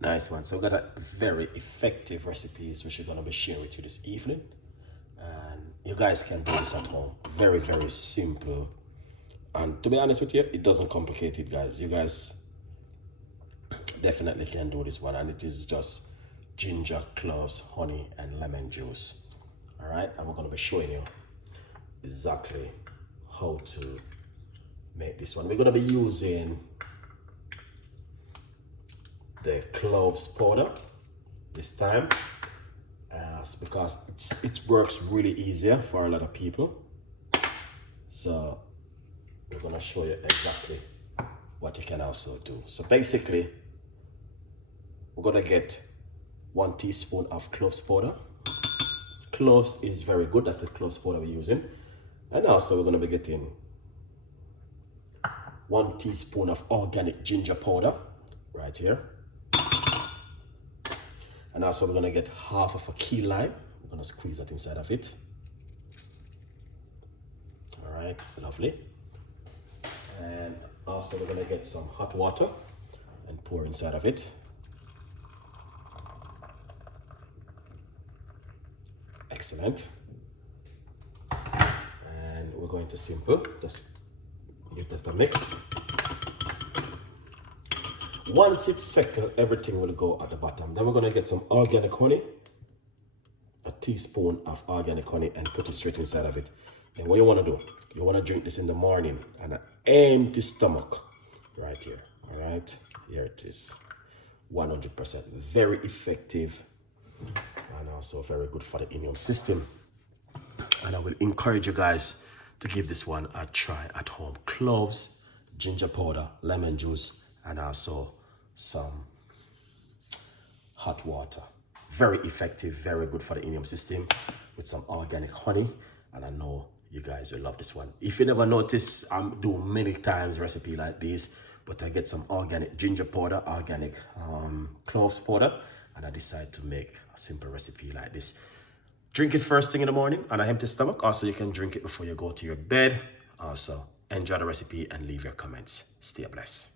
Nice one. So we got a very effective recipes which we're gonna be sharing with you this evening. And you guys can do this at home. Very, very simple. And to be honest with you, it doesn't complicate it, guys. You guys definitely can do this one. And it is just ginger, cloves, honey, and lemon juice. All right, and we're gonna be showing you exactly how to make this one. We're gonna be using the cloves powder this time because it works really easier for a lot of people. So we're gonna show you exactly what you can also do. So basically, we're gonna get 1 teaspoon of cloves powder. Cloves is very good, that's the cloves powder we're using. And also we're gonna be getting 1 teaspoon of organic ginger powder right here. And also we're gonna get half of a key lime. We're gonna squeeze that inside of it. All right, lovely. And also we're gonna get some hot water and pour inside of it. Excellent. And we're going to just give this a mix. Once it's settled, everything will go at the bottom. Then we're gonna get some organic honey, a teaspoon of organic honey, and put it straight inside of it. And what you wanna do, you wanna drink this in the morning on an empty stomach, right here, all right? Here it is, 100%, very effective and also very good for the immune system. And I will encourage you guys to give this one a try at home. Cloves, ginger powder, lemon juice, and also some hot water. Very effective, very good for the immune system with some organic honey. And I know you guys will love this one. If you never notice, I'm doing many times recipe like this, but I get some organic ginger powder, organic cloves powder, and I decide to make a simple recipe like this. Drink it first thing in the morning on an empty stomach. Also, you can drink it before you go to your bed. Also, enjoy the recipe and leave your comments. Stay blessed.